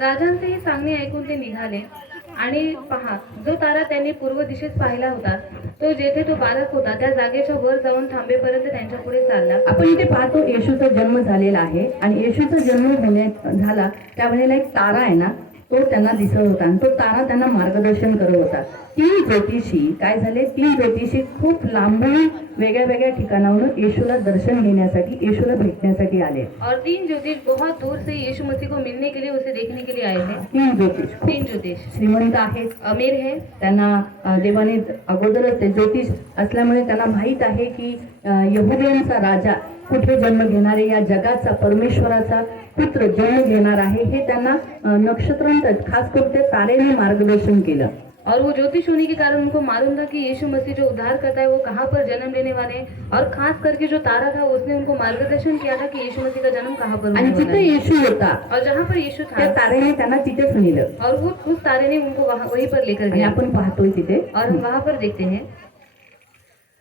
राजांचे हे सांगणे ऐकून ते निघाले आणि पहा, जो तारा त्यांनी पूर्व दिशेस पाहिला होता तो जेथे तो बालक होता त्या जागेच्या वर जाऊन थांबेपर्यंत त्यांच्या पुढे चालला. आपण इथे पाहतो येशूचा जन्म झालेला आहे आणि येशूचा जन्म झाला त्यावेळेला एक तारा आहे ना, तो त्यांना दिसत होता आणि तो तारा त्यांना मार्गदर्शन करत होता. तीन ज्योतिषी काय झाले, तीन ज्योतिषी खूप लांबून वेगळ्या वेगळ्या ठिकाणाहून येशूला दर्शन घेण्यासाठी, येशूला भेटण्यासाठी आले. और तीन ज्योतिष बहुत दूर से यीशु मसीह को मिलने के लिए, उसे देखने के लिए आए थे. तीन ज्योतिष श्रीमंत आहेत, अमीर है. त्यांना देवाने अगोदरच ते ज्योतिष असल्यामुळे त्यांना माहीत आहे की यहुद्यांचा राजा कुठे जन्म घेणार आहे, या जगाचा परमेश्वराचा पुत्र जन्म घेणार आहे हे त्यांना नक्षत्रांत खास करून ते तारेने मार्गदर्शन केलं. और वो ज्योतिष होने के कारण उनको मालूम था कि यीशु मसीह जो उद्धार करता है वो कहाँ पर जन्म लेने वाले हैं. और खास करके जो तारा था उसने उनको मार्गदर्शन किया था कि यीशु मसीह का जन्म कहाँ पर आणि होने वाला जिथे है. येशू होता और जहाँ पर यीशु त्या था तारेने त्यांना तिथेच नेलं और वो उस तारे ने उनको वहीं पर लेकर आणि गया. आपण पाहतोय तिथे. और हम वहाँ पर देखते हैं.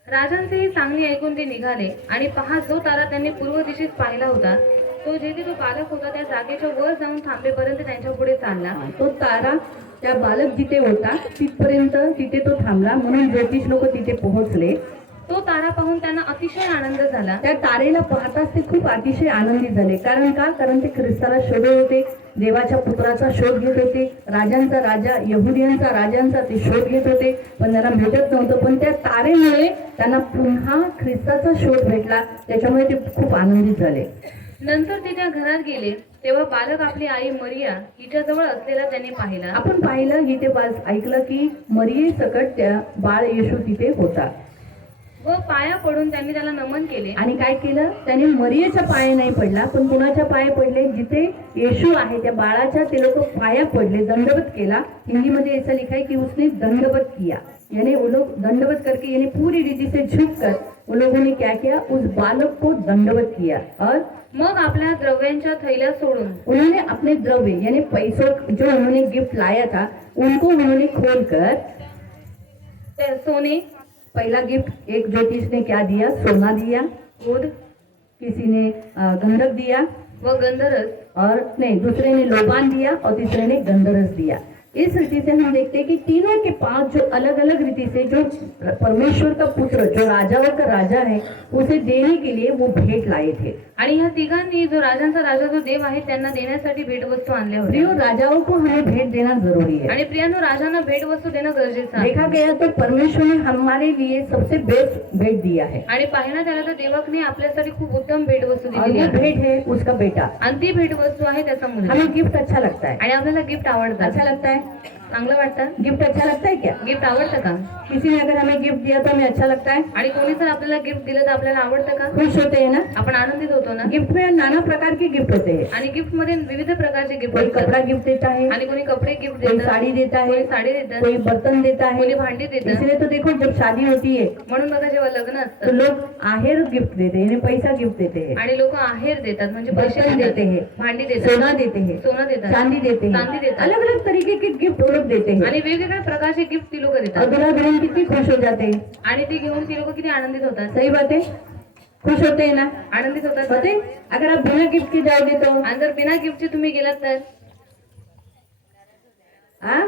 राजांचे ही सांगणे ऐकून ते निघाले आणि पहा, जो तारा त्यांनी पूर्व दिशेस पाहिला होता तो जेथे तो बालक होता त्या जागेच्या वर जाऊन थांबेपर्यंत त्यांच्या पुढे चालला. तो तारा त्या बालक जिथे होता तिथपर्यंत तिथे तो थांबला, म्हणून ज्योतिष लोक तिथे पोहोचले. तो तारा पाहून त्यांना अतिशय आनंद झाला. त्या तारेला पाहताच ते खूप अतिशय आनंदित झाले. कारण ते ख्रिस्ताला शोधत होते, देवाच्या पुत्राचा शोध घेत होते, राजांचा राजा, यहुदियांचा राजांचा ते शोध घेत होते, पण त्यांना भेटत नव्हतं. पण त्या तारेमुळे त्यांना पुन्हा ख्रिस्ताचा शोध भेटला, त्याच्यामुळे ते खूप आनंदित झाले. नंतर ते त्या घरात गेले तेव्हा बालक आपली आई मरिया हिच्याजवळ असलेला त्यांनी पाहिला. आपण पाहिलं इथे ऐकलं की मरिये सकट त्या बाळ येशू तिथे होता व पाया पडून त्यांनी त्याला नमन केले. आणि काय केलं, त्याने मरियेच्या पाय नाही पडला, पण कुणाच्या पाय पडले, जिथे येशू आहे त्या बाळाच्या ते लोक पाया पडले, दंडवत केला. हिंदी मध्ये ऐसा लिखा है कि उसने दंडवत किया, यानी वो लोग दंडवत करके यानी पूरी रीति से झुक कर वो लोगों ने क्या किया, उस बालक को दंडवत किया. और मग आपल्या द्रव्यांच्या थैल्या सोडून उन्होंने अपने द्रव्य यानी पैसों जो उन्होंने गिफ्ट लाया था उनको उन्होंने खोल कर सोने, पहला गिफ्ट एक ज्योतिष ने क्या दिया, सोना दिया, दूध, किसी ने गंधक दिया व गंधरस, और नहीं दूसरे ने लोबान दिया और तीसरे ने गंधरस दिया. इस रीति से हम देखते हैं कि तीनों के पास जो अलग अलग रीति से जो परमेश्वर का पुत्र जो राजाओं का राजा है उसे देने के लिए वो भेंट लाए थे. आणि ह्या तिघांनी जो राजांचा राजा जो देव आहे त्यांना देण्यासाठी भेटवस्तू आणल्या होत्या. प्रियो, राजाओं को हमें भेंट देना जरूरी है. आणि प्रियांनो, राजांना भेटवस्तू देणं गरजेचं आहे. देखा गया तो परमेश्वर ने हमारे लिए सबसे बेस्ट भेंट दिया है आणि पाहण्यात आलं तर देवाने आपल्यासाठी खूप उत्तम भेटवस्तू और दिलेली वो आहे. भेंट है उसका बेटा. आणि ती भेटवस्तू आहे त्याचा मुलगा. हमें गिफ्ट अच्छा लगता है. आणि आपल्याला गिफ्ट आवडतं. अच्छा लगता है, चांगलं वाटतं. गिफ्ट अच्छा लगता है क्या? गिफ्ट आवडतं का? किसी ने अगर हमें गिफ्ट दिया तो हमें अच्छा लगता है, आणि कोणी जर आपल्याला गिफ्ट दिलं तर आपल्याला आवडतं का? खुश होते हैं ना. आपण आनंदित होतो ना. गिफ्ट में नाना प्रकार के गिफ्ट होते हैं. आणि गिफ्ट मध्ये विविध प्रकारचे गिफ्ट कोई असतात. कपड़ा गिफ्ट देता है, आणि कोणी कपडे गिफ्ट कोई देतात, साड़ी देता कोणी है, साडी देतात, कोई बर्तन देता कोणी है. भांडी देतात. इसलिए तो देखो जब शादी होती है म्हणून बघा, जेव्हा लग्न तो असतं लोग आहेर गिफ्ट देते हैं, पैसा गिफ्ट देते हैं, आणि लोक आहेर देतात म्हणजे पैसे बर्तन देते हैं, भांडी देतात, सोना देते हैं, सोनं देतात, चांदी देते चांदी हैं, देतात. अलग अलग तरीके के गिफ्ट वो लोग देते हैं. आणि वेगवेगळ्या प्रकारचे गिफ्ट ती लोक और देतात. दुल्हा दुल्हन कितनी खुश हो जाते हैं. आणि ती घेऊन ती लोक किती आनंदित होतात. सही बात है, खुश होते हैं ना. आनंदित होतात. होते. अगर आप बिना गिफ्ट के जाओगे तो आणि जर बिना गिफ्टचे तुम्ही गेलात तर हाँ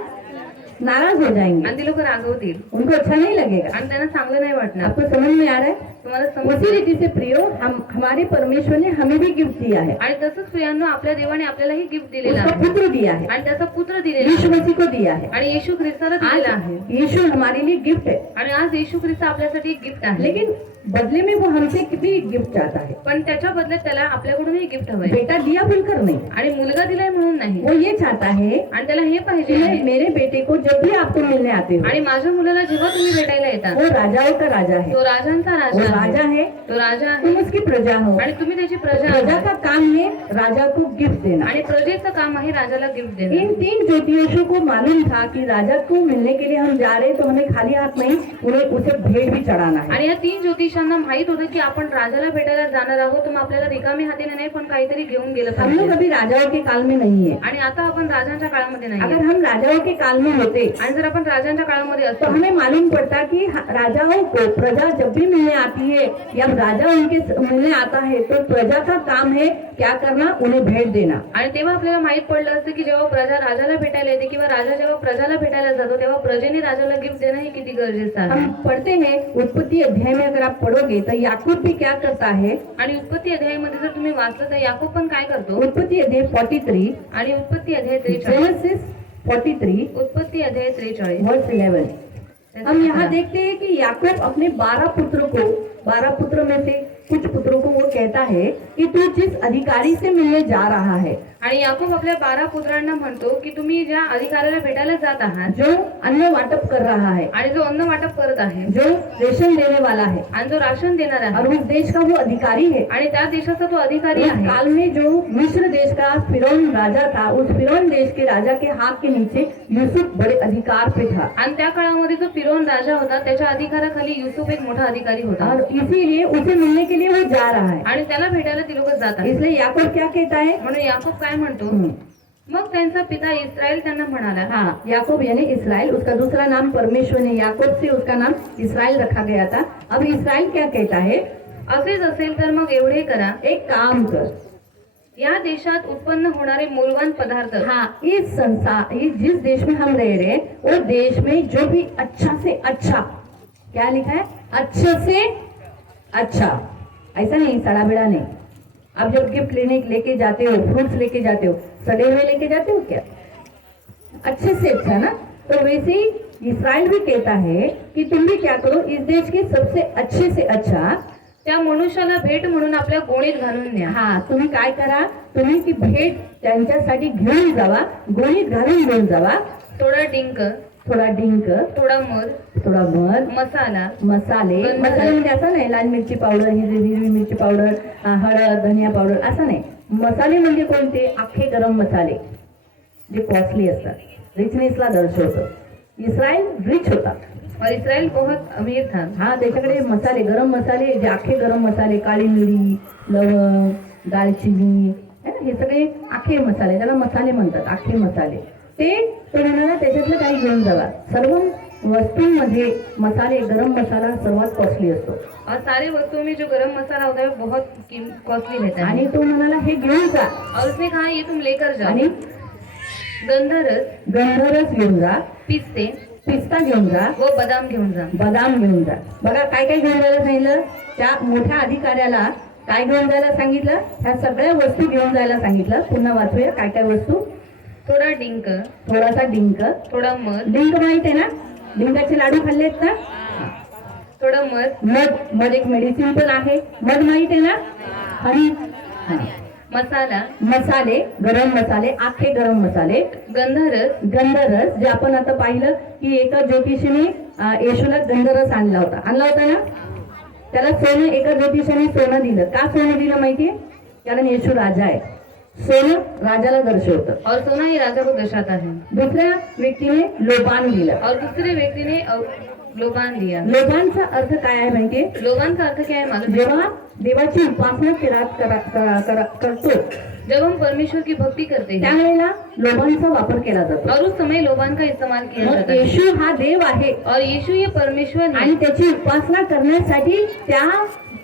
नाराज हो जाएंगे, आणि ती लोक रागवतील उनको अच्छा नहीं लगेगा. आणि त्यांना चांगलं नाही वाटणार. आपको समझ में आ रहा है. तुम्हाला उसी समजते. रीति से प्रियो हमारे परमेश्वर ने हमें भी गिफ्ट दिया है, आणि तसंच प्रियांनो, आपल्या देवाने आपल्यालाही गिफ्ट दिलेलं उसका आहे पुत्र दिया है, आणि त्याचा पुत्र दिलेला यीशु आहे मसीह को दिया है. आणि येशू ख्रिस्ताला दिलेला आहे. यीशु हमारे लिए गिफ्ट है, आणि आज येशू ख्रिस्त आपल्यासाठी एक गिफ्ट आहे. लेकिन बदले में वो हमसे भी गिफ्ट चाहता है. पण त्याच्या बदल्यात त्याला आपल्याकडूनही गिफ्ट हवंय. बेटा दिया बोलकर नहीं, आणि मुलगा दिलाय म्हणून नाही. वो ये चाहता है आणि त्याला हे कि पाहिजे आहे. मेरे बेटे को जब भी आपको मिलने आते हो, आणि माझ्या मुलाला जेव्हा तुम्ही भेटायला येता वो राजाओं का राजा है, तो राजांचा वो राजा राजा आहे. है, तो राजा आहे तुम उसकी प्रजा हो. आणि तुम्ही त्याची प्रजा प्रजा आहात. का काम है राजा को गिफ्ट देना. आणि प्रजेचं काम आहे राजाला गिफ्ट देणं. इन तीन ज्योतिषियों को मालूम था कि राजा को मिलने के लिए हम जा रहे तो हमें खाली हाथ नहीं, उन्हें उसे भेंट भी चढ़ाना है. आणि या तीन ज्योतिषांना माहित होतं की आपण राजाला भेटायला जाणार आहोत, तर मग आपल्याला रिकामी हातीने नाही पण काहीतरी घेऊन गेलं हम लोग पाहिजे. अभी राजाओं के काल में नहीं है. आणि आता आपण राजांच्या काळामध्ये नाही. अगर हम राजाओं के काल में होते आणि जर आपण राजांच्या काळामध्ये तो असतो हमें मालूम पड़ता कि राजाओं को प्रजा जब भी मिलने आती आती है या राजा उनके मिलने आता है तो प्रजा का काम है क्या करना, उन्हें भेंट देना। आणि तेव्हा आपल्याला माहित पडलं असतं की जेव्हा प्रजा राजाला भेटायला येते किंवा राजा जेव्हा प्रजाला भेटायला जातो तेव्हा प्रजेने राजाला गिफ्ट देणं हे किती गरजेचं आहे। हम पढ़ते हैं उत्पत्ति अध्याय में, अगर आप पढ़ोगे तो याकूब भी क्या करता है, आणि उत्पत्ती अध्यायामध्ये जर तुम्ही वाचलं तर याकूब पण काय करतो, उत्पत्ति अध्याय 43, आणि उत्पत्ती अध्याय 43, जेनेसिस 43 उत्पत्ती अध्याय 43 वर्स 11, हम यहाँ देखते हैं कि याकूब अपने 12 पुत्रों को, 12 पुत्र में से कुछ पुत्रों को वो कहता है कि तू जिस अधिकारी से मिलने जा रहा है, आणि याकूब आपल्या 12 पुत्रांना म्हणतो की तुम्ही ज्या अधिकाऱ्याला भेटायला जात आहात, जो अन्न वाटप कर रहा है, आणि जो अन्न वाटप करत आहे, जो रेशन देने वाला है, आणि जो राशन देणार और आहे, उस देश का वो अधिकारी है। आणि त्या देशाचा तो अधिकारी इस आहे। काल में जो मिस्र देश का फिरौन राजा था, उस फिरौन देश के राजा के हाथ के नीचे यूसुफ बड़े अधिकार पे था, आणि त्या काळामध्ये जो फिरौन राजा होता त्याच्या अधिकाराखाली युसुफ एक मोठा अधिकारी होता, और इसीलिए उसे मिलने के लिए वो जा रहा है। आणि त्याला भेटायला ती लोक जातात। इसलिए याकूब क्या कहता है, म्हणून याकूब काय म्हणतो, मग त्यांचा पिता इस्रायल त्यांना म्हणाला, हाँ, याकूब यानी इसराइल, उसका दूसरा नाम परमेश्वर ने याकूब से उसका नाम इसराइल रखा गया था। अब इसराइल क्या कहता है, असेच असेल तर मग एवढे करा, एक काम कर, या देशात उत्पन्न होणारे मूलवान पदार्थ, हाँ, इस संसार, इस जिस देश में हम रह रहे हैं वो देश में जो भी अच्छा से अच्छा, क्या लिखा है, अच्छे से अच्छा, ऐसा नहीं सड़ा बिड़ा नहीं। आप जब गिफ्ट लेके जाते हो, फ्रूट्स लेके जाते हो, सड़े हुए लेके जाते हो क्या, अच्छे से अच्छा ना, तो वैसे ही इसराइल भी कहता है कि तुम भी क्या करो, इस देश के सबसे अच्छे से अच्छा, त्या मनुष्याला भेट म्हणून आपल्या गोणीत घालून न्या। हा, तुम्ही काय करा, तुम्ही ती भेट त्यांच्यासाठी घेऊन जावा, गोणीत घालून घेऊन जावा, थोडा डिंक, थोडा डिंक, थोडा मध, थोडा मध, मसाला, मसाले, मसाले म्हणजे असं नाही लाल मिरची पावडर, हिरवी मिरची पावडर, हळद, धनिया पावडर, असं नाही। मसाले म्हणजे कोणते, अख्खे गरम मसाले जे कॉस्टली असतात, रिचनेसला दर्शवतं। इस्रायल रिच होता और इस्रायल बहुत अमीर था। हा, त्याच्याकडे मसाले, गरम मसाले, जे अख्खे गरम मसाले, काळी मिरी, लवंग, दालचिनी, है ना, हे सगळे अख्खे मसाले, त्याला मसाले म्हणतात, अख्खे मसाले, ते तो म्हणाला त्याच्यातलं काही घेऊन जावा। सर्व वस्तूंमध्ये मसाले, गरम मसाला सर्वात कॉस्टली असतो, और सारे वस्तुओं में जो गरम मसाला होता है वो बहुत कॉस्टली रहता है। आणि तो म्हणाला हे घेऊन जा, और उसने कहा ये तुम लेकर जाओ, आणि गंधरस, गंधरस घेऊन जा, पिस्ते पिस्ता घेऊन जा, व बदाम घेऊन जा। बदाम घेऊन जा। बघा काय काय घेऊन जायला सांगितलं, त्या मोठ्या अधिकाऱ्याला काय घेऊन जायला सांगितलं, ह्या सगळ्या वस्तू घेऊन जायला सांगितलं। पुन्हा वाचूया काय काय वस्तू, थोडा डिंक, थोडासा डिंक, थोडा मध, डिंक माहित आहे ना, डिंकाचे लाडू खाल्लेत ना, थोडा मध, मध, मध एक मेडिसिन पण आहे, मध माहित आहे ना, हनी, मसाला, मसाले, गरम मसाले, अख्खे गरम मसाले, गंधरस, गंधरस, जे आपण आता पाहिलं की एका ज्योतिषीने येशूला गंधरस आणला होता ना, त्याला सोनं, एका ज्योतिषाने सोनं दिलं, का सोनं दिलं माहितीये, कारण येशू राजा आहे, सोनं राजाला दर्शवतं, और सोना ही राजा को दर्शाता है। दुसऱ्या व्यक्तीने लोबान दिलं, और दूसरे व्यक्ति ने लोबान दिया। लोबानचा अर्थ काय आहे माहितीये, लोबान का अर्थ क्या है मालूम है? जेव्हा देवाची उपासना करतो जब हम परमेश्वर की भक्ति करते हैं त्यावेळेला लोबानचा वापर केला जातो। और उस समय लोबान का इस्तेमाल किया मग जाता है। येशू हा देव आहे और यीशु ये परमेश्वर है आणि त्याची उपासना करण्यासाठी त्या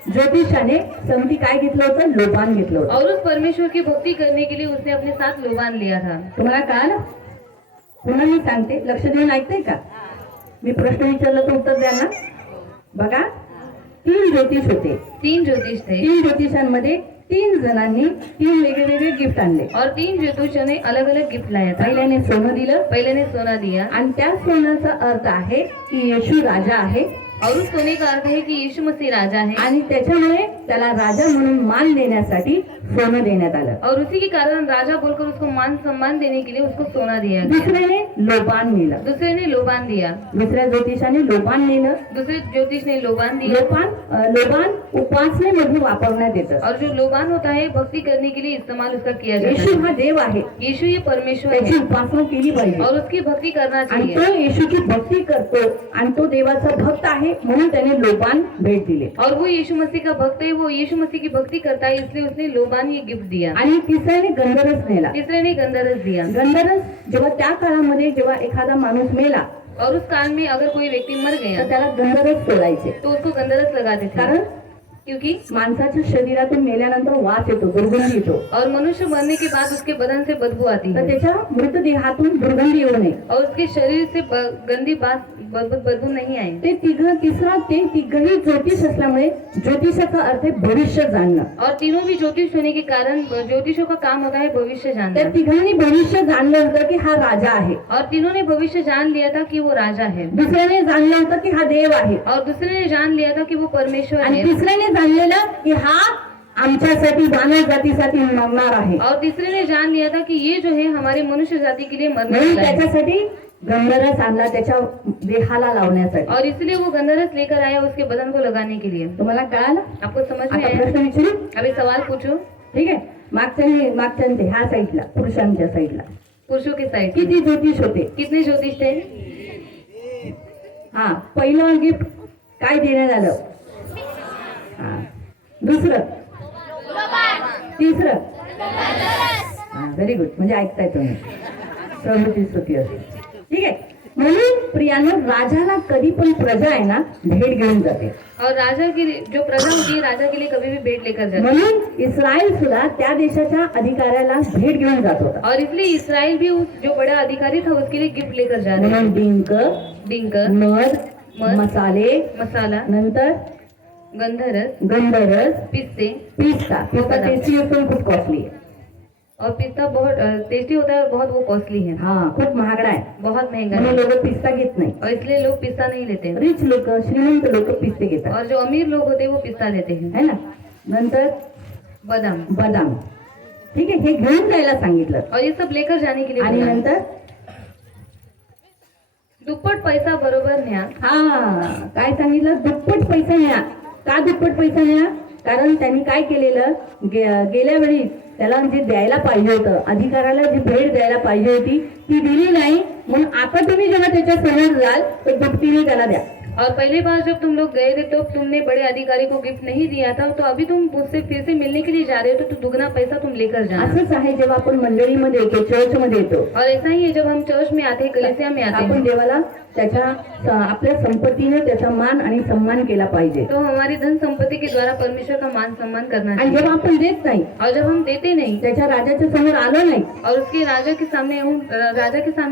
ज्योतिषाने संगती काय घेतलं होतं, लोबान घेतलं होतं। और उस परमेश्वर की भक्ति करने के लिए उसने अपने साथ लोबान लिया था। तुम्हाला कळालं, पुन्हा मी सांगते, लक्ष देऊन ऐकताय का, मी प्रश्न विचारला तर उत्तर द्या ना। बघा, 3 ज्योतिष होते, 3 ज्योतिष थे 3 ज्योतिषांमध्ये 3 जणांनी 3 वेगवेगळे गिफ्ट आणले। और 3 ज्योतिषों ने अलग अलग गिफ्ट लाया था। पहिल्याने सोनं दिलं, पहले ने सोना दिया आणि त्या सोन्याचा अर्थ आहे की येशू राजा आहे, और उस सोने का अर्थ है कि यीशु मसीह राजा है। आणि त्याच्यामुळे त्याला राजा म्हणून मान देण्यासाठी सोनं देण्यात आलं। और उसी के कारण राजा बोलकर उसको मान सम्मान देने के लिए उसको सोना दिया गया। दुसऱ्याने लोबान नेलं, दूसरे ने लोबान दिया, दुसऱ्या ज्योतिषाने लोबान नेलं। दूसरे ज्योतिष ने लोबान दिया। लोबान उपासनेमध्ये वापरण्यात येतं। और जो लोबान होता है भक्ति करने के लिए इस्तेमाल उसका किया जाता येशू है। हा देव आहे, यीशु ये परमेश्वर त्याची है उपासना केली पाहिजे, और उसकी भक्ति करना आणि चाहिए। तो येशूची भक्ती करतो आणि तो देवाचा भक्त आहे म्हणून त्याने लोबान भेट दिले। और वो यीशु मसीह का भक्त है, वो यीशु मसीह की भक्ति करता है, इसलिए उसने लोबान ये गिफ्ट दिया। आणि तिसऱ्याने गंधरस नेला। तीसरे ने गंधरस दिया। गंधरस जेव्हा त्या काळामध्ये जेव्हा एखादा माणूस मेला और उस काल में अगर कोई व्यक्ति मर गया तर त्याला गंधरच सोडायचे. तो उसको गंधरस लगाते थे, कारण क्योंकि माणसाच्या शरीरातून मेल्यानंतर वास येतो, दुर्गंधी येतो. और मनुष्य मरने के बाद उसके बदन से बदबू आती तर है त्याच्या मृतदेहातून दुर्गंधी येऊ नये. और उसके शरीर से गंदी बदबू नहीं आई. ते तिघही ज्योतिष असल्यामुळे ज्योतिषाचा अर्थ आहे भविष्य जाणणं. और तीनों भी ज्योतिष होने के कारण ज्योतिषों का काम होता है भविष्य त्या जानना. तिघांनी भविष्य जाणलं होतं की हा राजा आहे. और तीनों ने भविष्य जान लिया था कि वो राजा है, दुसऱ्याने जाणलं होतं की हा देव आहे. और दूसरे ने जान लिया था कि वो परमेश्वर आणि है, तिसऱ्याने जाणलेलं की हा आमच्यासाठी मानव जातीसाठी मरणार आहे. और तीसरे ने जान लिया था कि ये जो है हमारे मनुष्य जाति के लिए मरने म्हणून वाला है. त्याच्यासाठी गंधरस आणला त्याच्या देहाला लावण्यासाठी. और इसलिए वो गंधरस लेकर आया उसके बदन को लगाने के लिए. तुम्हाला कळालं? आपको समझ में आता आया? प्रश्न विचारू. अभी सवाल पूछो. ठीक आहे. मागच्या ह्या साईडला पुरुषांच्या साईडला पुरुषों के साइड किती ज्योतिष होते? कितने ज्योतिष थे? हा, पहिलं गिफ्ट काय देण्यात आलं? हा, दुसरं, तिसरं, हा, व्हेरी गुड. म्हणजे ऐकताय तुम्ही. प्रवृत्ती स्तुती असते. ठीक आहे. म्हणून प्रियानं राजाला कधी पण प्रजा आहे ना भेट घेऊन जाते. और राजा की जो प्रजा होती है राजा के लिए कभी भी भेंट लेकर जाती है. म्हणून इस्रायल सुद्धा त्या देशाच्या अधिकाऱ्याला भेट घेऊन जात होता. और इसलिए इसराइल भी उस जो बड़ा अधिकारी था उसके लिए गिफ्ट लेकर जा रहे म्हणून डिंक, डिंकर, मध, मध, मसाले, मसाला, नंतर गंधरस, गंधरस, पिस्ते. पिस्ता टेस्टी असून खूप कॉस्टली आहे. और पिस्ता बहुत टेस्टी होता है और बहुत वो कॉस्टली है, हा, खूप महागडा आहे. बहुत महंगा म्हणून है. लोक पिस्ता घेत नाही. और इसलिए लोग पिस्ता नहीं लेते हैं. रिच लोक, श्रीमंत लोक पिस्ते घेतात, और जो अमीर लोग होते हैं वो पिस्ता लेते हैं. है ना. नंतर बादाम. बदाम. ठीक आहे. हे घेऊन जायला सांगितलं. और ये सब लेकर जाने के लिए आणि बोला. नंतर दुप्पट पैसा बरोबर न्या. हा, काय सांगितलं? दुप्पट पैसा न्या. का दुप्पट पैसा न्या? कारण त्यांनी काय केलेलं, गेल्या वेळी त्याला जे द्यायला पाहिजे होतं, अधिकाराला जी भेट द्यायला पाहिजे होती ती दिली नाही. म्हणून आता तुम्ही जेव्हा त्याच्या समोर जाल तर दुपटीने त्याला द्या. और पहली बार जब तुम लोग गए थे तो तुमने बड़े अधिकारी को गिफ्ट नहीं दिया था, तो अभी तुम उससे फिर से मिलने के लिए जा रहे हो तो दुगना पैसा तुम लेकर जाना. असंच आहे जेव्हा आपण मंडळीमध्ये येतो, चर्चमध्ये येतो, और ऐसा ही है जब हम चर्च में आते हैं, कलीसिया में आते आपण हैं, देवाला आपल्या संपत्तीने त्याचा मान आणि सन्मान केला पाहिजे. तो हमारी धन संपत्ति के द्वारा परमेश्वर का मान सम्मान करना आणि चाहिए. जेव्हा आपण देत नाही, और जब हम देते नहीं त्याच्या राजाच्या समोर आलो नाही, और उसके राजा के सामने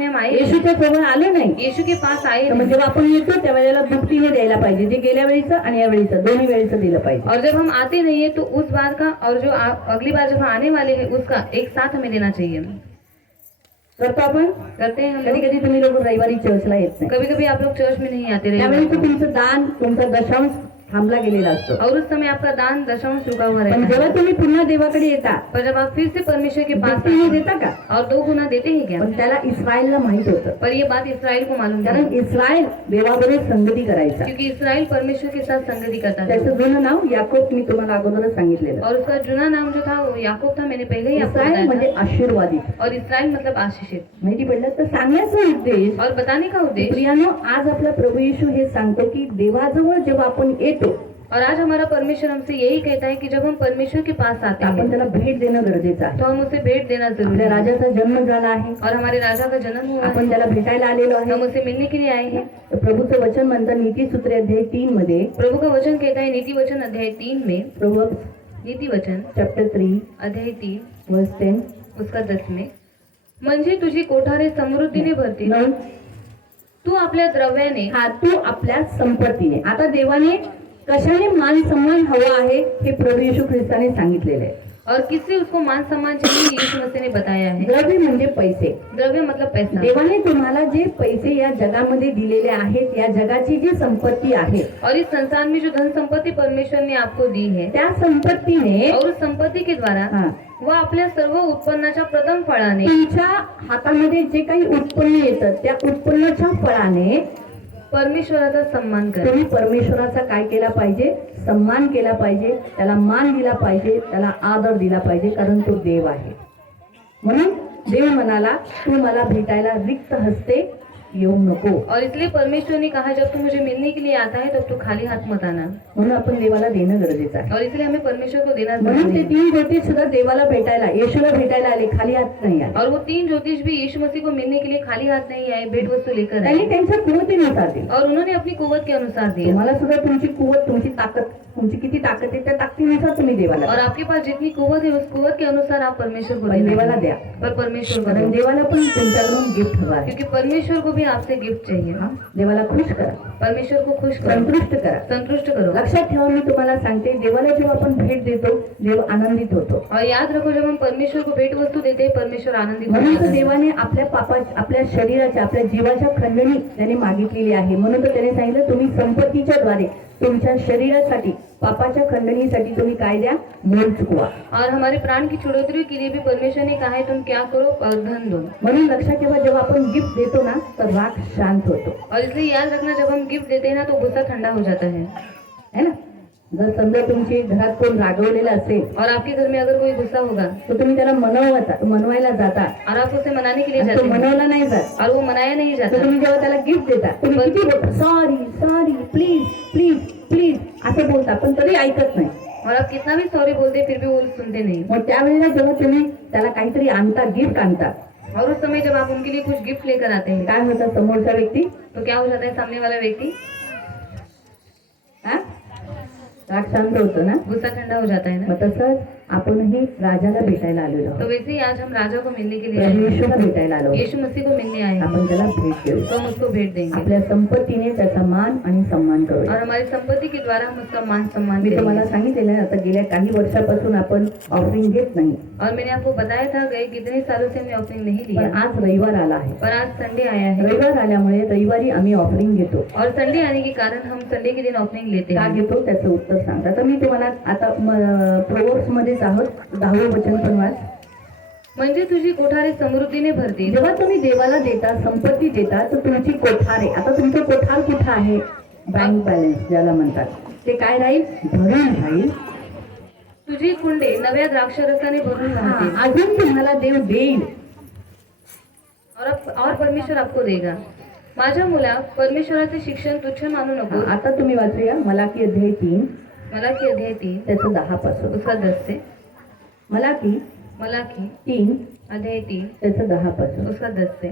हम आए, येशूच्या समोर आलो नाही, यीशु के पास आए तर मग नहीं. जेव्हा आपण येतो त्यावेळेला दुपटीने द्यायला पाहिजे. जे गेल्या वेळीचं आणि या वेळीचं दोन्ही वेळेचं दिलं पाहिजे. और जब हम आते नहीं है तो उस बार का और जो अगली बार जब हम आने वाले हैं उसका एक साथ हमें देना चाहिए. करतो आपण. करते हैं हम कधी लोग. कधी तुम्ही लोक रविवारी चर्चला येत नाही. कभी कभी आप लोग चर्च में नहीं आते त्यावेळी रहे, तुमचं दान, तुमचा दशांश थांबला गेलेला असतो. और उस समय आपका दान दशांश रुका हुआ पण रहता है. जेव्हा तुम्ही पुन्हा देवाकडे येता पर जब आप फिर से परमेश्वर के पास दुपटीने आते देता का? हैं, और 2 गुना देते हैं क्या? पण त्याला इस्रायलला माहित होतं. पर ये बात इसराइल को मालूम कारण था, इस्रायल देवाबरोबर संगती करायचा. क्योंकि इसराइल परमेश्वर के साथ संगति करता था. त्याचं जुनं नाव याकोब मी तुम्हाला अगोदरच सांगितलेलं. और उसका जुना नाम जो था वो याकूब था, मैंने पहले ही आपको इस्रायल बताया म्हणजे था. आशीर्वादित. और इसराइल मतलब आशीषित. माहिती पडलं? तर सांगण्याचा उद्देश, और बताने का उद्देश्य, प्रियानो, आज आपला प्रभू येशू हे सांगतो की देवाजवळ जेव्हा आपण येतो और आज हमारा परमेश्वर हमसे यही कहता है कि जब हम परमेश्वर के पास आते आपण हैं त्याला भेट देणं गरजेचं आहे. तो हम उसे भेंट देना जरूरी आपल्या है. राजाचा जन्म झाला आहे, और हमारे राजा का जन्म हुआ आपण है, त्याला भेटायला आलेलो आहे. हम उसे मिलने के लिए आए हैं. तर प्रभूचं वचन म्हणतं नीतीसूत्रे अध्याय 3 मध्ये, प्रभु का वचन कहता है नीति वचन अध्याय 3 में, प्रभू नीति वचन चॅप्टर 3 अध्याय 3 वर्स 10 उसका 10 में, म्हणजे तुझी कोठारे समृद्धीने भरतील, 9. तू आपल्या द्रव्याने. हा, तू आपल्या संपत्तीने. आता देवाने कशाने मान सन्मान हवा आहे हे प्रभू येशू ख्रिस्ताने सांगितलेले आहे. और किससे उसको मान सम्मान चाहिए यीशु मसीह ने बताया है. द्रव्य म्हणजे पैसे. द्रव्य मतलब पैसा. देवाने तुम्हाला जे पैसे या जगामध्ये दिलेले आहेत, या जगाची जी संपत्ती आहे, और इस संसार में जो धन संपत्ति परमेश्वर ने आपको दी है, त्या संपत्तीने और उस संपत्ति के द्वारा हा, व आपल्या सर्व उत्पन्नाच्या प्रथम फळाने, तुमच्या हातामध्ये जे काही उत्पन्न येतं त्या उत्पन्नाच्या फळाने परमेश्वराचा सन्मान कर. तुम्ही परमेश्वराचा काय केला पाहिजे? सन्मान केला पाहिजे, त्याला मान दिला पाहिजे, त्याला आदर दिला पाहिजे, कारण तो देव आहे. म्हणून देव म्हणाला, तू मला भेटायला रिक्त हस्ते येऊ नको. और इसलिए परमेश्वर ने कहा जब तू मुझे मिलने के लिए आता है तब तू खाली हाथ मत आना। म्हणून आपण देवाला देणं गरजेचं आहे. और इसलिए हमें परमेश्वर को देना म्हणून जरूरी ते है। 3 ज्योतिष सुद्धा देवाला भेटायला, येशूला भेटायला आले, खाली हात नाही आले. और वो 3 ज्योतिष भी यीशु मसीह को मिलने के लिए खाली हाथ नहीं आए, भेंट वस्तु लेकर त्यांनी आए। त्यांच्या कुवतीनुसार दिली. और उन्होंने अपनी कुवत के अनुसार दिया। तुम्हाला सुद्धा तुमची कुवत, तुमची ताकद, तुमची किती ताकद आहे त्या ताकदीनुसार तुम्ही देवाला और द्या. आपके पास जितनी कुवत है उस कुवत के अनुसार आप परमेश्वर को पण देवाला देना। द्या. पर परमेश्वर को कारण दो। देवाला पण तुमच्याकडून गिफ्ट हवं आहे. क्योंकि परमेश्वर को भी आपसे गिफ्ट चाहिए। हा? देवाला खुश करा, परमेश्वर को खुश करो, संतुष्ट करा. संतुष्ट करो। लक्षात ठेवा, मी तुम्हाला सांगते, देवाला जेव्हा आपण भेट देतो देव आनंदित होतो. और याद रखो जब हम परमेश्वर को भेंट वस्तु देते हैं परमेश्वर आनंदित म्हणून होता तर है। देवाने आपल्या आपल्या शरीराच्या, आपल्या जीवाच्या खंडणी त्याने मागितलेली आहे. म्हणून तर त्याने सांगितलं, तुम्ही संपत्तीच्या द्वारे तुमच्या शरीरासाठी, पापाच्या खंडणीसाठी तुम्ही काय द्या, मोल चुकवा. और हमारे प्राण की छुड़ौती के लिए भी परमेश्वर ने कहा है तुम क्या करो और धन दो। म्हणून लक्षात ठेवा, जेव्हा आपण गिफ्ट देतो ना तर राग शांत होतो, और इसलिए याद रखना जब हम गिफ्ट देते हैं ना तो गुस्सा ठंडा हो जाता है ना. जर समजा तुमची घरात कोण रागवलेलं असेल और आपके घर में अगर कोई गुस्सा होगा तर तुम्ही त्याला मनवायला जाता और आप उसे मनाने के लिए आणि तो जाते हैं मनवला नाही जात, और वो मनाया नहीं तर जाता, तुम्ही जेव्हा त्याला गिफ्ट देता तुम्ही किती बोलता, sorry sorry, please please please असं बोलता, पण तरी ऐकत नाही. और आप कितना भी सॉरी बोलते हैं, फिर भी वो सुनते नहीं। मग त्यावेळेला जेव्हा तुम्ही त्याला काहीतरी आणता, गिफ्ट आणता, और उस समय जब आप उनके लिए कुछ गिफ्ट लेकर आते हैं काय होतं, समोरचा व्यक्ती तो क्या हो जाता है, सामने वाला व्यक्ति हा राग शांत होतो ना. गुस्सा ठंडा हो जाता है ना। मग तसंच आपणही राजाला भेटायला आलेलो तो आहोत, वैसे ही आज हम राजा को मिलने के लिए आए हैं। परमेश्वराला भेटायला आलो आहोत. यीशु मसीह को मिलने आए हैं, आपण त्याला भेट देऊ, तो हम उसको भेंट देंगे आपल्या संपत्तीने त्याचा मान आणि सन्मान और करूया. हमारी संपत्ति के द्वारा हम उसका मान सम्मान मी तुम्हाला देंगे। सांगितलेलं आहे, आता गेल्या काही वर्षापासून आपण ऑफरिंग घेत नाही, और मैंने आपको बताया था गए कितने सालों से हमने ऑफरिंग नहीं पण लिया, आज रविवार आला आहे. पर आज संडे आया है रविवार आल्यामुळे रविवारी आम्ही ऑफरिंग घेतो. और संडे आने के कारण हम संडे के दिन ऑफरिंग लेते का हैं। घेतो त्याचं उत्तर सांगता. तर मी तुम्हाला आता प्रोवर्ब्स मध्येच आहोत, 10वं वचन पण वाच. म्हणजे तुझी कोठारे समृद्धीने भरतील। जेव्हा तुम्ही देवाला देता, संपत्ती देता, तर तुमची कोठारे, आता तुमचं कोठार कुठं आहे, बँक बॅलन्स ज्याला म्हणतात, ते काय राहील, भरून राहील. तुझी कुंडे नव्या द्राक्षरसाने भरून राहतील अजून तुम्हाला देव देईल. और परमेश्वर आपको देगा। माझ्या मुला परमेश्वराचे शिक्षण तुच्छ मानू नको। आता तुम्ही वाचूया मलाकी अध्याय 3 मलाकी अध्याय 3 त्याचं 10 पासून. उसका 10 से। मलाकी मलाकी 3 अध्याय 3 त्याचं 10 पासून. उसका 10 से।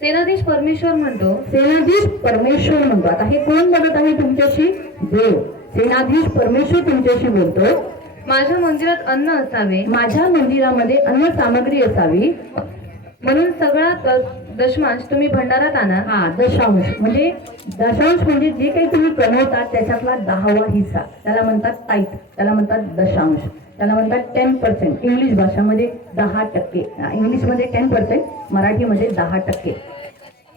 सेनाधीश परमेश्वर म्हणतो, सेनाधीश परमेश्वर म्हणतो. आता हे कोण बोलत आहे तुमच्याशी, देव. सेनाधीश परमेश्वर तुमच्याशी बोलतो, माझ्या मंदिरात अन्न असावे माझ्या मंदिरामध्ये अन्न सामग्री असावी, म्हणून सगळा दशमांश तुम्ही भंडारात आणा। हा दशांश म्हणजे जे काही तुम्ही कमवतात त्याच्यातला 10वा हिस्सा, त्याला म्हणतात टाईट, त्याला म्हणतात दशांश, त्याला म्हणतात 10%. इंग्लिश भाषामध्ये 10%, इंग्लिशमध्ये 10%, मराठीमध्ये 10%.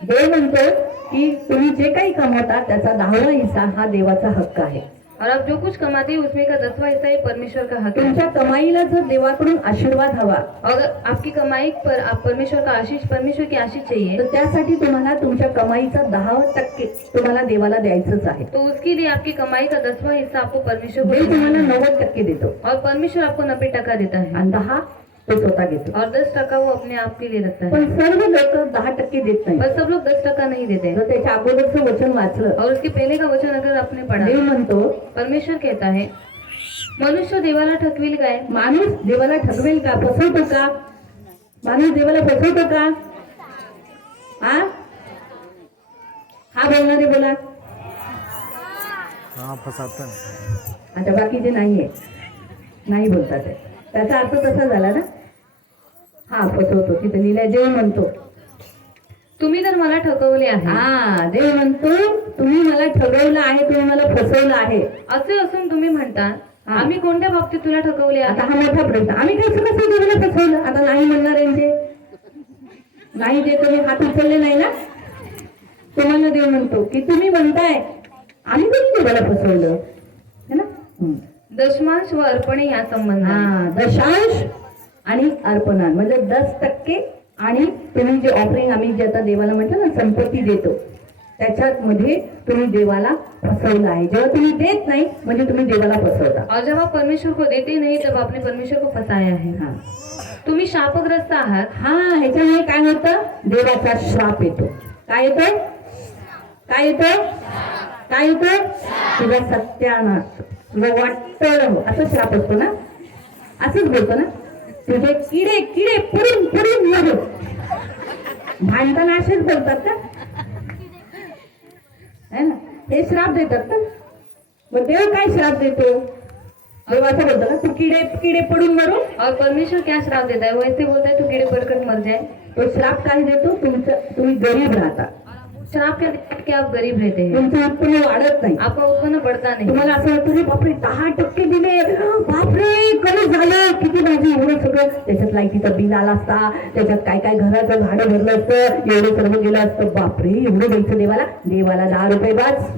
देव म्हणतो की तुम्ही जे काही कमवता त्याचा 10वा हिस्सा हा देवाचा हक्क आहे. और आप जो कुछ कमाते हैं उसमें का 10वां हिस्सा ये परमेश्वर का हक है। तुमच्या कमाईला जर देवाकडून आशीर्वाद हवा अगर आपकी कमाई पर आप परमेश्वर का आशीष, परमेश्वर की आशीष चाहिए तर त्यासाठी तुम्हाला तुमच्या कमाईचा 10% तुम्हाला देवाला द्यायचंच आहे. तो उसके लिए आपकी कमाई का 10वां हिस्सा आपको परमेश्वर को देव देना तुम्हाला है। 90% देतो और परमेश्वर आपको 90% देता है आणि 10 तो स्वतः घेतो. और 10% वो अपने आप के लिए रखता है। पण सर्व लोक 10% देत नाही. पर सब लोग 10% नहीं देते। जर त्याच्या अगोदरचं वचन वाचलं, और उसके पहले का वचन अगर आपने पढ़ा, देव म्हणतो परमेश्वर कहता है मनुष्य देवाला ठकविल काय, माणूस देवाला ठगवेल का, फसवतो का, माणूस देवाला फसवतो का, हा बोलणारे बोला. हाँ फसाता है. आता बाकीचे नाहीये, नाही बोलतात आहे. त्याचा अर्थ तसा झाला ना, हा फसवतो. तिथे लिहिलाय, देव म्हणतो, तुम्ही तर मला ठकवले आहे। हा देव म्हणतो तुम्ही मला ठगवलं आहे, तुम्ही मला फसवलं आहे. असे असून तुम्ही म्हणता हा. आम्ही कोणत्या बाबतीत तुला ठकवले आता आहे। हा मोठा प्रश्न, आम्ही कसं देवाला फसवलं. आता नाही म्हणणाऱ्यांचे नाही देतो, हे हात उचलले नाही ना. तुम्हाला देव म्हणतो की तुम्ही म्हणताय आम्ही कधी देवाला फसवलं, है ना. दशमांश व अर्पणे या संबंध हा दशांश आणि अर्पणान म्हणजे 10% आणि तुम्ही जे ऑफरिंग आम्ही जे आता देवाला म्हणतो ना संपत्ती देतो त्याच्यात मध्ये तुम्ही देवाला फसवलं आहे. जेव्हा तुम्ही देत नाही म्हणजे तुम्ही देवाला फसवता. और जब आप परमेश्वर को देते नहीं तब आपने परमेश्वर को फंसाया है। हा तुम्ही शापग्रस्त आहात। हा ह्याच्यामुळे काय होतं, देवाचा श्राप येतो. काय येतो? काय येतो? काय येतो? तुझा सत्यानाश, तुझं वाटतं असं श्राप असतो ना, असंच बोलतो ना, तुझे किडे किडे पडून पडून मरू. भांडताना असेच बोलतात ना, है ना, हे श्राप देतात ना. मग देव काय श्राप देतो? देव असं बोलतो ना, तू किडे किडे पडून मरू. और परमेश्वर क्या श्राप देता है? वो ऐसे बोलता है तू कीड़े पड़कर मर जाए. तो श्राप काय देतो? तुम्ही गरीब राहता, श्राप क्या देता है कि आप गरीब रहते हैं, तुमचं उत्पन्न वाढत नाही. आपका उत्पन्न बढ़ता नहीं. तुम्हाला असं वाटतं रे बापरे 10% दिले, बापरे कमी झालं, किती माझी एवढं सगळं, त्याच्यात लाईटीचं बिल आला असता, त्याच्यात काय काय घराचं भाडं भरलं असतं, एवढं सर्व गेलं असतं, बापरे एवढं द्यायचं देवाला. देवाला 10 रुपये बस,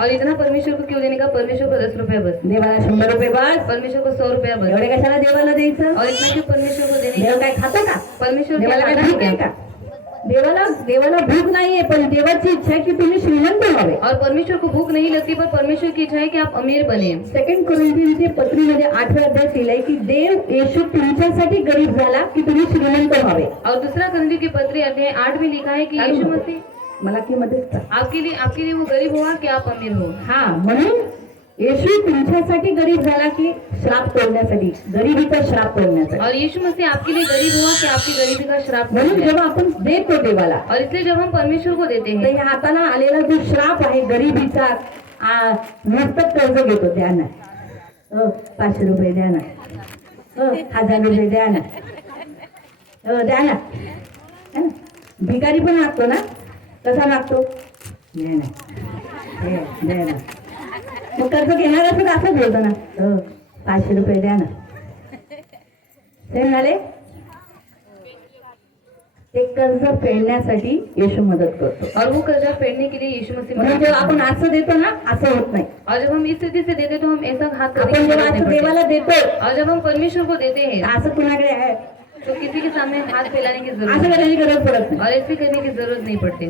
और इतना परमेश्वर को क्यों देने का? परमेश्वर को 10 रुपया बस, देवाला 100 रुपये बस. परमेश्वर को 100 रुपया बस. एवढे कशाला देवाला द्यायचं? और इतना क्यों परमेश्वर को देने देव का? काय खातो का? परमेश्वर क्या देवाला काय खाता भूक है आहे क्या? का? देवाला भूक नाहीये, पण देवाची इच्छा आहे की तुम्ही श्रीमंत व्हावे. और परमेश्वर को भूख नहीं लगती, पर परमेश्वर की इच्छा है कि आप अमीर बने. 2 कोरिंथीयनच्या पत्रीमध्ये 8व्या अध्यायात लिहिलंय की देव येशू तुमच्यासाठी गरीब झाला की तुम्ही श्रीमंत व्हावे. और दूसरा करंथियों की पत्री अध्याय 8 में लिखा है कि यीशु मसीह मला की मध्ये आपके लिए वो गरीब हुआ कि आप अमीर हो. हा, म्हणून येशू तुमच्यासाठी गरीब झाला की श्राप तोडण्यासाठी, गरिबीचा श्राप तोडण्यासाठी. और यीशु मसीह आपके लिए गरीब हुआ कि आपकी गरीबी का श्राप म्हणून तोड़ जाए. जेव्हा आपण देतो देवाला, और इसलिए जब हम परमेश्वर को देते तर हैं, या हाताला आलेला जो श्राप आहे गरिबीचा, मस्तक कर्ज घेतो, द्या ना, 500 रुपये द्या ना, 1000 रुपये द्या ना, द्या ना, है ना. भिकारी पण मागतो ना, कसा मागतो? द्या ना, द्या ना. मग कर्ज घेणार असं असंच बोलतो ना, 500 रुपये द्या ना. ते म्हणाले ते कर्ज फेडण्यासाठी येशू मदत करतो. और वो कर्जा फेडने के लिए यीशु मसीह म्हणून मदद जेव्हा करता आपण है. असं देतो ना, असं होत नाही. और जब हम इस स्थिति से देते तो हम ऐसा हाथ करने आपण की जेव्हा जरूरत नहीं असं पड़ती. देवाला देतो, और जब हम परमेश्वर को देते हैं असं कुणाकडे आहे तो किसी के सामने हाथ फैलाने की असं जरूरत नहीं. करायची गरज पडत नाही. और ऐसे करने की जरूरत नहीं पड़ती.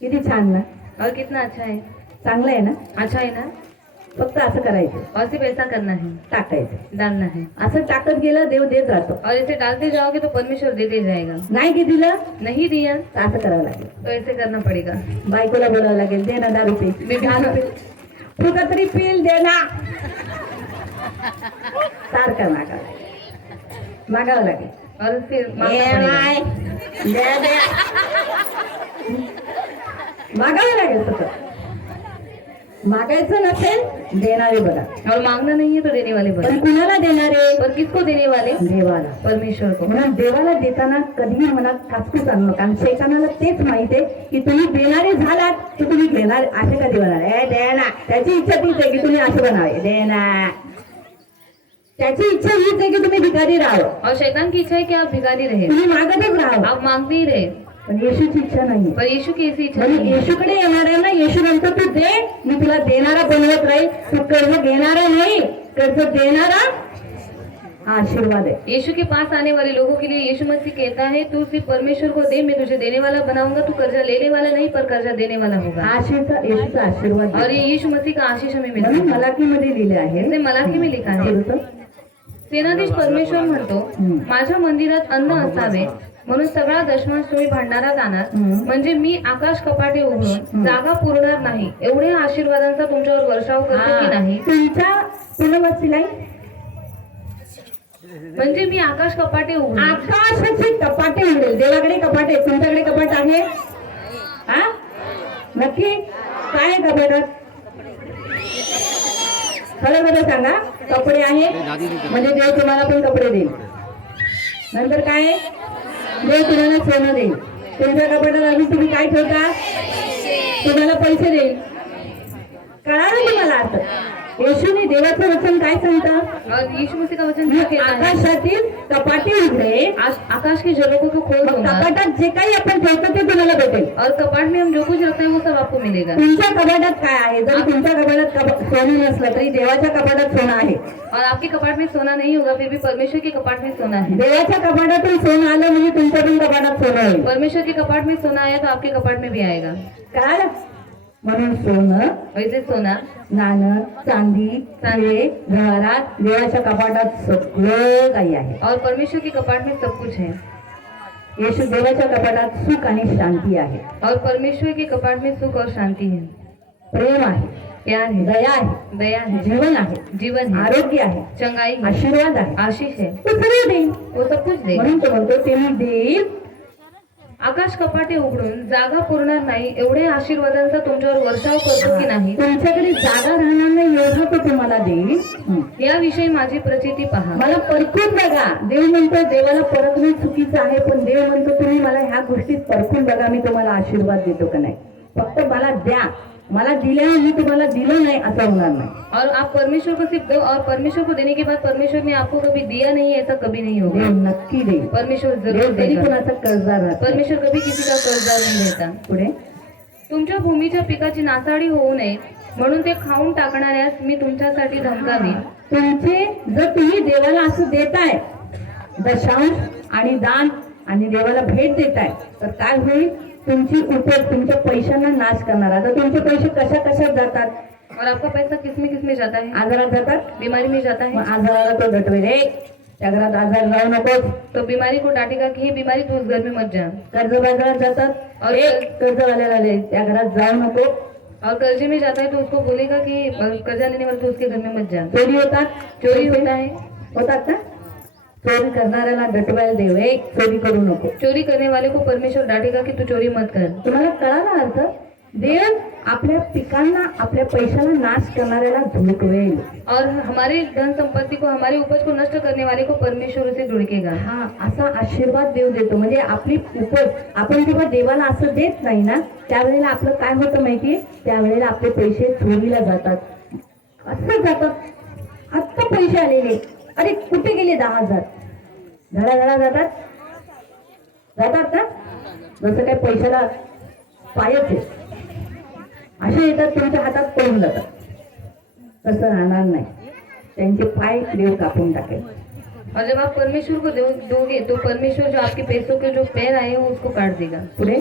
किती छान ना, और कितना अच्छा है. चांगलं आहे ना. अच्छा है ना. फक्त असं करायचं, और सिर्फ ऐसा करना है, टाकायचं. डालना है. असं टाकत गेलं देव देत राहतो. और ऐसे डालते जाओगे तो परमेश्वर देते जाएगा. नाही की दिलं नहीं दिया तर असं करावं लागेल. तो ऐसे करना पड़ेगा. बायकोला बोलावं लागेल, दे ना 10 रुपये, मी 10 रुपये. तुझं तरी पिल दे ना. सारखं मागावं लागेल. और फिर मांगना ए पड़ेगा. माय, दे. मागावं लागेल सतत. मागायचं नसेल, देणारे बघा. और मांगना नहीं है तो देने वाले पण बने. कुणाला देणारे? पर किसको देने वाले? देवाला. परमेश्वर को. म्हणून देवाला देताना कधीही मनात ठाकूच आणू नका. आणि शैतानाला तेच माहिती आहे की तुम्ही देणारे झालात तर तुम्ही घेणार असे कधी बनार. दे ना. त्याची इच्छा तीच आहे की तुम्ही असे बनावे. दे ना. त्याची इच्छा हीच आहे की तुम्ही भिकारी राहावं. और शैतान की इच्छा है कि आप भिखारी रहे, तुम्ही मागतच राहावं. आप मांगते ही रहे. पण येशूची इच्छा नाही. पर यीशु की ऐसी इच्छा म्हणून नहीं है. येशूकडे येणाऱ्यांना येशू म्हणतो तू दे, मी तुला देणारा बनवत राहील. तू कर्ज घेणारा नाही, कर्ज देणारा हा आशीर्वाद आहे. यीशु के पास आने वाले लोगों के लिए यीशु मसीह कहता है तू सिर्फ परमेश्वर को दे, मैं तुझे देने वाला बनाऊंगा. तू कर्जा लेने वाला नहीं पर कर्जा देने वाला होगा. येशूचा आशीर्वाद और आहे. ये यीशु मसीह का आशीष हमें मिलता म्हणून है. मलाकीमध्ये लिहिले आहे. इसने मलाकी में लिखा है, सेनाधीश परमेश्वर म्हणतो माझ्या मंदिरात अन्न असावे म्हणून सगळा दशमांश तुम्ही भांडारात आणा, म्हणजे मी आकाश कपाटे उघडून जागा पुरणार नाही. एवढ्या आशीर्वादांचा तुमच्यावर वर्षाव करते की नाही. तुमच्या पुनर्वसतीला म्हणजे मी आकाश कपाटे उघडून. आकाशाचे कपाटे उघडेल. देवाकडे कपाटे, तुमच्याकडे कपाट आहे? हा, नक्की काय आहे कपाटात? खरं खरं सांगा. कपडे आहे म्हणजे देव तुम्हाला पण कपडे देईल. नंतर काय आहे? देव तुम्हाला सोनं देईल. तुमच्या कपाटात अजून तुम्ही काय ठेवता? तुम्हाला पैसे देईल. कळालं तुम्हाला अर्थ? येशूने देवाचं वचन काय सांगतं? और यीशु मसीह का वचन क्या कहता है? आकाशातील कपाटे उघडे, आकाश के जलों को खोल मग दूंगा कपाटात जे काही आपण ठेवतो ते तुम्हाला भेटेल. और कपाट में हम जो कुछ रखते हैं वो सब आपको मिलेगा. तुमच्या कपाटात काय आहे? जर तुमच्या कपाटात सोनं नसलं तरी देवाच्या कपाटात सोनं आहे. और आपके कपाट में सोना नहीं होगा फिर भी परमेश्वर के कपाट में सोना है. देवाच्या कपाटातून सोनं आलं म्हणजे तुमच्या पण कपाटात सोनं आहे. परमेश्वर के कपाट में सोना आया तो आपके कपाट में भी आएगा. काय? म्हणून सोनं, वैसे सोना, नाणं, चांदी, हिरे, जवाहरात, देवाच्या कपाटात सगळं काही आहे. और परमेश्वर के कपाट में सब कुछ है. येशू देवाच्या कपाटात सुख आणि शांती आहे, और परमेश्वर के कपाट में सुख और शांति है, प्रेम आहे, प्यार है, दया आहे, दया है, जीवन आहे, जीवन है, आरोग्य आहे, चंगाई है, आशीर्वाद आहे. आशीष है, तो सर्व देईल. वो सब कुछ दे. म्हणून तो म्हणतो ते मी देईल. आकाश कपाटे उघडून जागा पुरणार नाही एवढे आशीर्वादांचा तुमच्यावर वर्षाव करतो की नाही तुमच्याकडे जागा राहणार नाही एवढं तो तुम्हाला देईल. याविषयी माझी प्रचिती पहा. मला परखून बघा. देव म्हणतो देवाला परखणं चुकीचं आहे, पण देव म्हणतो तुम्ही मला ह्या गोष्टीत परखून बघा, मी तुम्हाला आशीर्वाद देतो का नाही. फक्त मला द्या, मला दिल्यावर मी तुम्हाला दिलं नाही असं होणार नाही. और आप परमेश्वर को सिर्फ दो और परमेश्वर को देने के बाद परमेश्वर ने आपको कभी दिया नहीं ऐसा कभी नहीं होगा. देव नक्की देईल. परमेश्वर जरूर देव कधी देगा. कोणाचा कर्जदार राहत नाही. परमेश्वर कभी किसी का कर्जदार नहीं रहता. पुढे तुमच्या भूमीच्या पिकाची नासाडी होऊ नये म्हणून ते खाऊन टाकणाऱ्यास मी तुमच्यासाठी धमकावी. तुमचे जर तुम्ही देवाला असं देताय दशांश आणि दान आणि देवाला भेट देताय तर काय होईल, तुमची उपयोग तुमच्या पैशांना नाश करणार. आता तुमचे पैसे कशा कशात जातात, और आपका पैसा किस में जाता है, आजारात जातात. बीमारी में जाता है. मग आजाराला तो दटवेल, त्या घरात आजार जाऊ नकोस. तो बीमारी को डांटेगा कि ये बीमारी तू उस घर में मत जा. कर्ज बाजारात जातात, और कर्जवाल्याला त्या घरात जाऊ नको. और कर्जे में जाता है तो उसको बोलेगा कि कर्जा लेने वाले तो उसके घर में मत जा. चोरी होतात, चोरी होता है. होतात ना. चोरी करणाऱ्याला दटवायला देव, चोरी करू नको. चोरी करने वाले को परमेश्वर डांटेगा कि तू चोरी मत कर. तुम्हाला कळाला अर्थ. देव आपल्या पिकांना आपल्या पैशाला नाश करणाऱ्याला धुडकवेल. और हमारे धन संपत्ति को हमारी उपज को नष्ट करने वाले को परमेश्वर से धुड़केगा. हा असा आशीर्वाद देव देतो. म्हणजे आपली उपज आपण जेव्हा देवाला असं देत नाही ना त्यावेळेला आपलं काय होतं माहितीये, त्यावेळेला आपले पैसे चोरीला जातात. असं जातात. आत्ता पैसे आलेले, अरे कुठे गेले 10,000, धडाधडा जातात जातात ना. जसं काय पैशाला पायच आहे असे येतात, तुमच्या हातात पडून जातात. तसं राहणार नाही, त्यांचे पाय देव कापून टाकेल. और जब आप परमेश्वर को दोगे तो परमेश्वर जो आपके पैसों के जो पैर आए हैं वो उसको काट देगा. पुढे